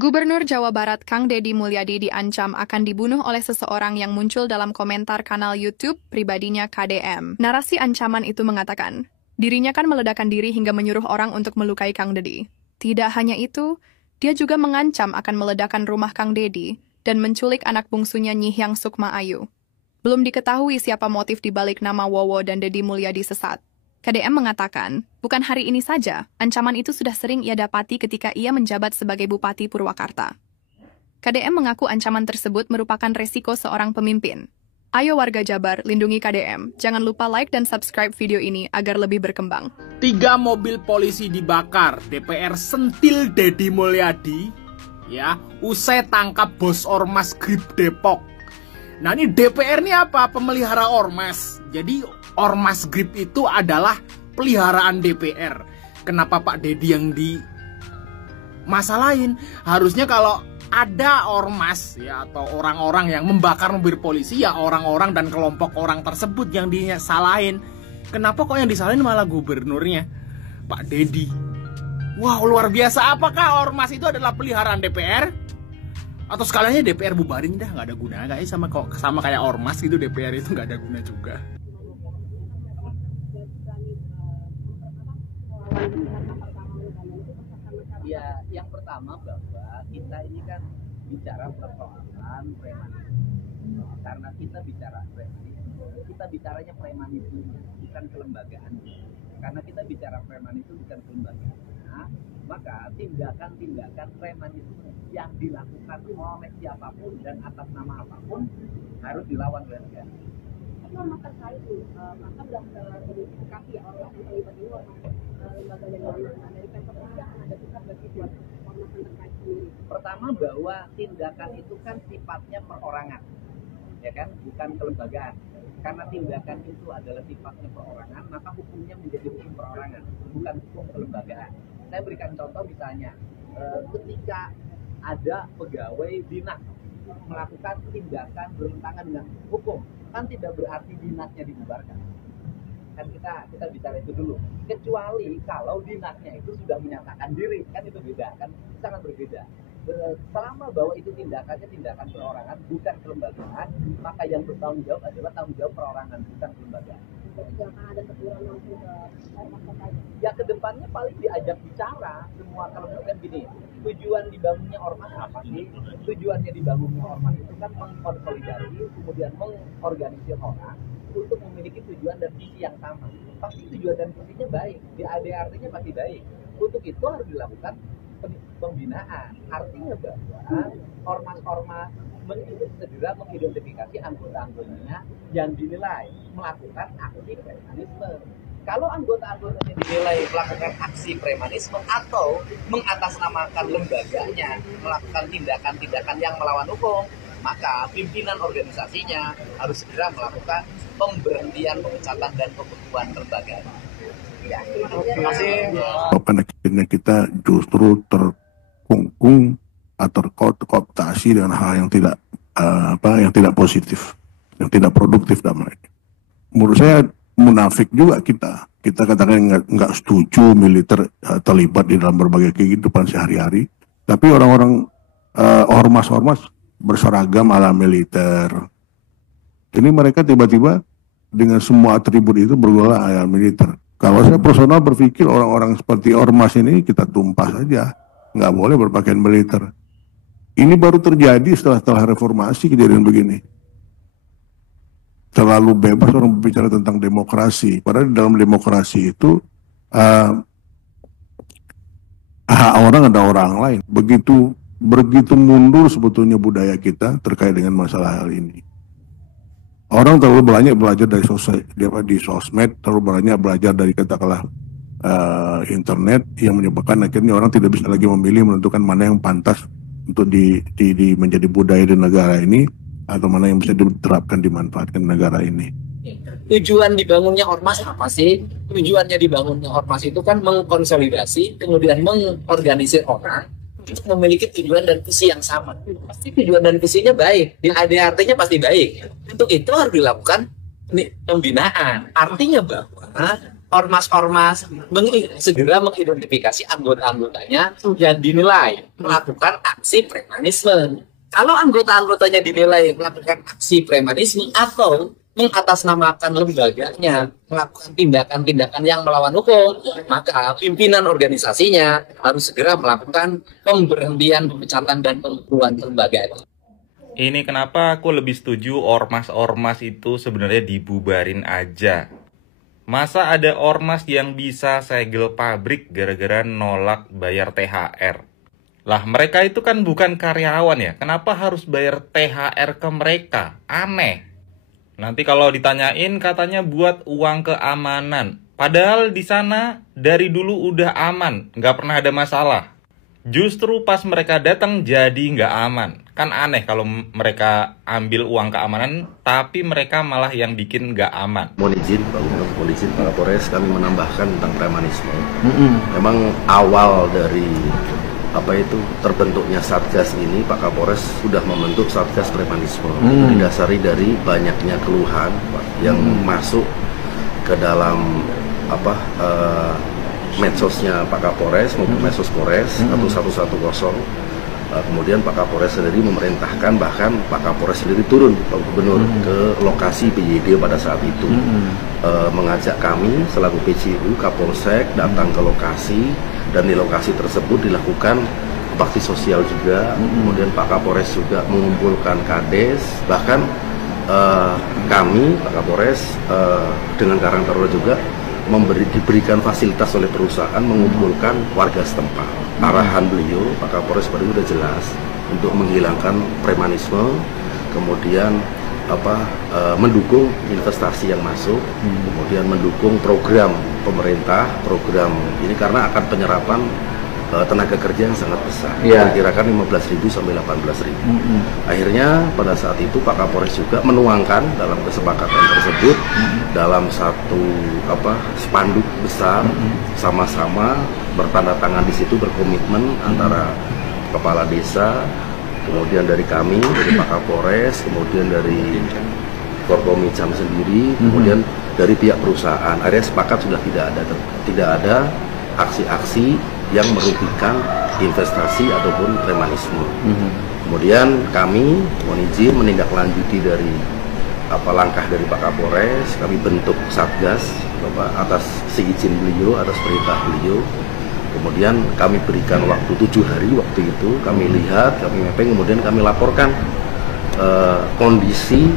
Gubernur Jawa Barat Kang Deddy Mulyadi diancam akan dibunuh oleh seseorang yang muncul dalam komentar kanal YouTube pribadinya KDM. Narasi ancaman itu mengatakan, dirinya kan meledakkan diri hingga menyuruh orang untuk melukai Kang Deddy. Tidak hanya itu, dia juga mengancam akan meledakkan rumah Kang Deddy dan menculik anak bungsunya Nyihyang Sukma Ayu. Belum diketahui siapa motif dibalik nama Wowo dan Deddy Mulyadi sesat. KDM mengatakan, bukan hari ini saja, ancaman itu sudah sering ia dapati ketika ia menjabat sebagai Bupati Purwakarta. KDM mengaku ancaman tersebut merupakan resiko seorang pemimpin. Ayo warga Jabar, lindungi KDM. Jangan lupa like dan subscribe video ini agar lebih berkembang. 3 mobil polisi dibakar, DPR sentil Deddy Mulyadi, ya, usai tangkap bos Ormas Grip Depok. Nah ini DPR ini apa? Pemelihara Ormas. Jadi Ormas Grip itu adalah peliharaan DPR. Kenapa Pak Deddy yang dimasalahin? Harusnya kalau ada ormas ya atau orang-orang yang membakar mobil polisi, ya orang-orang dan kelompok orang tersebut yang disalahin. Kenapa kok yang disalahin malah gubernurnya, Pak Deddy? Wow, luar biasa. Apakah ormas itu adalah peliharaan DPR? Atau sekaliannya DPR bubarin dah, nggak ada gunanya guys, sama kayak ormas gitu, DPR itu nggak ada guna juga. Ya, yang pertama bahwa kita ini kan bicara persoalan premanisme. Karena kita bicara premanisme, kita bicaranya premanisme, bukan kelembagaan. Karena kita bicara premanisme bukan kelembagaan. Maka tindakan-tindakan premanisme yang dilakukan oleh siapapun dan atas nama apapun harus dilawan oleh negara. Norma terkait maka sudah teridentifikasi ya orang yang terlibat ini lembaga dan norma dari Pemkot akan ada sikap bagi buat ormas yang terkait sendiri. Pertama bahwa tindakan itu kan sifatnya perorangan, ya kan, bukan kelembagaan. Karena tindakan itu adalah sifatnya perorangan, maka hukumnya menjadi hukum perorangan, bukan hukum kelembagaan. Saya berikan contoh misalnya, ketika ada pegawai dinas melakukan tindakan bertentangan dengan hukum, kan tidak berarti dinasnya dibubarkan. Kan kita bicara itu dulu. Kecuali kalau dinasnya itu sudah menyatakan diri, kan itu beda, kan sangat berbeda. Selama bahwa itu tindakannya tindakan perorangan, bukan kelembagaan, maka yang bertanggung jawab adalah tanggung jawab perorangan, bukan kelembagaan. Jangan ada teguran langsung ke ormas terkait. Ya kedepannya paling diajak bicara semua. Kalau kan gini, tujuan dibangunnya ormas apa sih? Tujuannya dibangunnya ormas itu kan mengkonsolidasi, kemudian mengorganisir orang untuk memiliki tujuan dan visi yang sama. Pasti tujuan dan visinya baik, di ADRT-nya pasti baik. Untuk itu harus dilakukan pembinaan. Artinya bahwa ormas-ormas segera mengidentifikasi anggota-anggotanya yang dinilai melakukan aksi premanisme. Kalau anggota-anggotanya dinilai melakukan aksi premanisme atau mengatasnamakan lembaganya melakukan tindakan-tindakan yang melawan hukum, maka pimpinan organisasinya harus segera melakukan pemberhentian, pemecatan, dan pembekuan kelembagaan. Ya, terima kasih. Pada akhirnya kita justru terkungkung atau terkooptasi dengan hal yang tidak yang tidak positif, yang tidak produktif dalam hal ini. Menurut saya munafik juga kita katakan nggak setuju militer terlibat di dalam berbagai kehidupan sehari-hari, tapi orang-orang ormas-ormas berseragam ala militer, ini mereka tiba-tiba dengan semua atribut itu bergolak ala militer. Kalau saya personal berpikir orang-orang seperti ormas ini kita tumpas saja, nggak boleh berpakaian militer. Ini baru terjadi setelah reformasi kejadian begini. Terlalu bebas orang berbicara tentang demokrasi. Padahal di dalam demokrasi itu hak orang ada orang lain. Begitu mundur sebetulnya budaya kita terkait dengan masalah hal ini. Orang terlalu banyak belajar dari di sosmed, terlalu banyak belajar dari katakanlah internet yang menyebabkan akhirnya orang tidak bisa lagi memilih menentukan mana yang pantas untuk menjadi budaya di negara ini atau mana yang bisa diterapkan dimanfaatkan negara ini. Tujuan dibangunnya ormas apa sih? Tujuannya dibangunnya ormas itu kan mengkonsolidasi, kemudian mengorganisir orang untuk memiliki tujuan dan visi yang sama. Pasti tujuan dan visinya baik, di ADRT-nya pasti baik. Untuk itu harus dilakukan pembinaan. Artinya bahwa ormas-ormas segera mengidentifikasi anggota-anggotanya yang dinilai melakukan aksi premanisme. Kalau anggota-anggotanya dinilai melakukan aksi premanisme atau mengatasnamakan lembaganya melakukan tindakan-tindakan yang melawan hukum, maka pimpinan organisasinya harus segera melakukan pemberhentian, pemecatan, dan pembubaran lembaga itu. Ini kenapa aku lebih setuju ormas-ormas itu sebenarnya dibubarin aja. Masa ada ormas yang bisa segel pabrik gara-gara nolak bayar THR? Lah mereka itu kan bukan karyawan ya, kenapa harus bayar THR ke mereka? Aneh. Nanti kalau ditanyain katanya buat uang keamanan. Padahal di sana dari dulu udah aman, nggak pernah ada masalah. Justru pas mereka datang jadi nggak aman. Kan aneh kalau mereka ambil uang keamanan, tapi mereka malah yang bikin nggak aman. Mohon izin, Pak Kapolres, kami menambahkan tentang premanisme. Memang awal dari terbentuknya Satgas ini, Pak Kapolres sudah membentuk Satgas Premanisme. Didasari dari banyaknya keluhan yang masuk ke dalam medsosnya Pak Kapolres maupun medsos Polres 1110. Kemudian Pak Kapolres sendiri memerintahkan, bahkan Pak Kapolres sendiri turun, Pak Gubernur, ke lokasi PJD pada saat itu, mengajak kami selaku PCU, Kapolsek datang ke lokasi, dan di lokasi tersebut dilakukan bakti sosial juga. Kemudian Pak Kapolres juga mengumpulkan Kades, bahkan kami Pak Kapolres dengan Karang Taruna juga diberikan fasilitas oleh perusahaan mengumpulkan warga setempat. Arahan beliau, Pak Kapolres pada sudah jelas untuk menghilangkan premanisme, kemudian mendukung investasi yang masuk, kemudian mendukung program pemerintah, program ini karena akan penyerapan tenaga kerja yang sangat besar, diperkirakan 15.000 sampai 18.000. Akhirnya pada saat itu Pak Kapolres juga menuangkan dalam kesepakatan tersebut dalam satu spanduk besar, sama-sama bertanda tangan di situ, berkomitmen antara kepala desa, kemudian dari kami, dari Pak Kapolres, kemudian dari Forkominjam sendiri, kemudian dari pihak perusahaan. Akhirnya sepakat sudah tidak ada aksi-aksi yang merugikan investasi ataupun premanisme. Kemudian kami mohon izin menindaklanjuti dari langkah dari Pak Kapolres, kami bentuk Satgas atas seizin beliau, atas perintah beliau. Kemudian kami berikan waktu 7 hari, waktu itu kami lihat, kami mapping, kemudian kami laporkan kondisi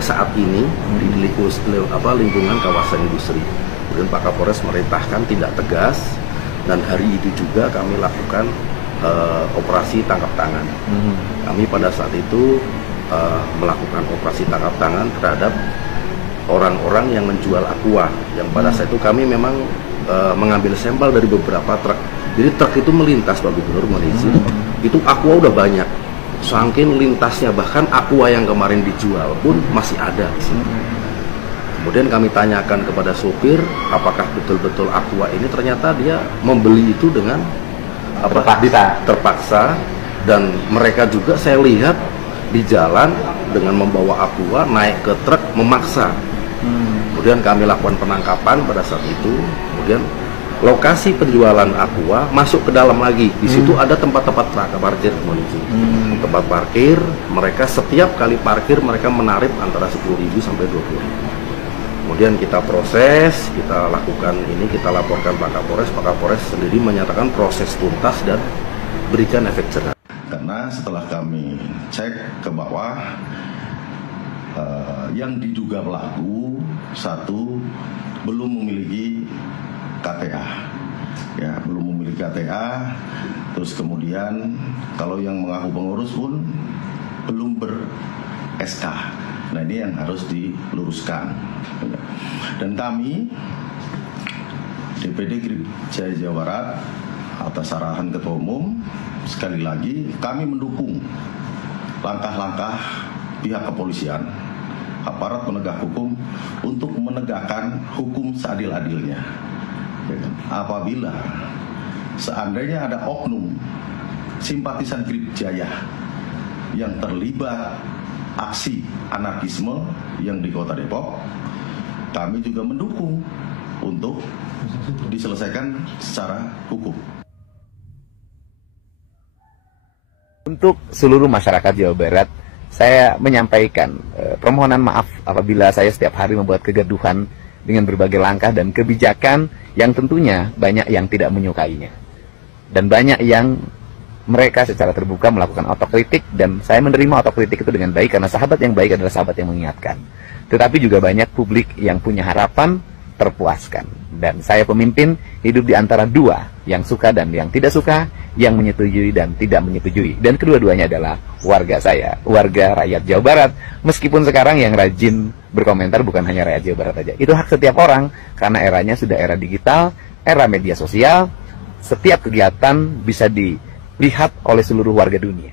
saat ini di lingkungan kawasan industri. Kemudian Pak Kapolres merintahkan tindak tegas, dan hari itu juga kami lakukan operasi tangkap tangan. Kami pada saat itu melakukan operasi tangkap tangan terhadap orang-orang yang menjual aqua, yang pada saat itu kami memang mengambil sampel dari beberapa truk. Jadi truk itu melintas, Pak Gubernur, mohon izin, itu aqua udah banyak, saking lintasnya, bahkan aqua yang kemarin dijual pun masih ada di sini. Kemudian kami tanyakan kepada sopir, apakah betul-betul aqua ini, ternyata dia membeli itu dengan terpaksa, dan mereka juga saya lihat di jalan dengan membawa aqua naik ke truk memaksa. Kemudian kami lakukan penangkapan pada saat itu. Kemudian lokasi penjualan aqua masuk ke dalam lagi. Di situ ada tempat-tempat parkir, tempat parkir. Mereka setiap kali parkir mereka menarif antara 10.000 sampai 20.000. Kemudian kita proses, kita lakukan ini, kita laporkan Pak Kapolres. Pak Kapolres sendiri menyatakan proses tuntas dan berikan efek jerah. Karena setelah kami cek ke bawah, yang diduga pelaku satu belum memiliki KTA, ya belum memiliki KTA. Terus kemudian kalau yang mengaku pengurus pun belum ber-SK. Nah ini yang harus diluruskan. Dan kami DPD Grip Jaya Jawa Barat atas arahan Ketua Umum, sekali lagi kami mendukung langkah-langkah pihak kepolisian, aparat penegak hukum untuk menegakkan hukum seadil-adilnya. Apabila seandainya ada oknum simpatisan Grip Jaya yang terlibat aksi anarkisme yang di Kota Depok, kami juga mendukung untuk diselesaikan secara hukum. Untuk seluruh masyarakat Jawa Barat, saya menyampaikan permohonan maaf apabila saya setiap hari membuat kegaduhan dengan berbagai langkah dan kebijakan yang tentunya banyak yang tidak menyukainya. Dan banyak yang mereka secara terbuka melakukan otokritik, dan saya menerima otokritik itu dengan baik karena sahabat yang baik adalah sahabat yang mengingatkan. Tetapi juga banyak publik yang punya harapan terpuaskan. Dan saya pemimpin hidup di antara dua, yang suka dan yang tidak suka, yang menyetujui dan tidak menyetujui. Dan kedua-duanya adalah warga saya, warga rakyat Jawa Barat. Meskipun sekarang yang rajin berkomentar bukan hanya rakyat Jawa Barat saja. Itu hak setiap orang, karena eranya sudah era digital, era media sosial. Setiap kegiatan bisa dilihat oleh seluruh warga dunia.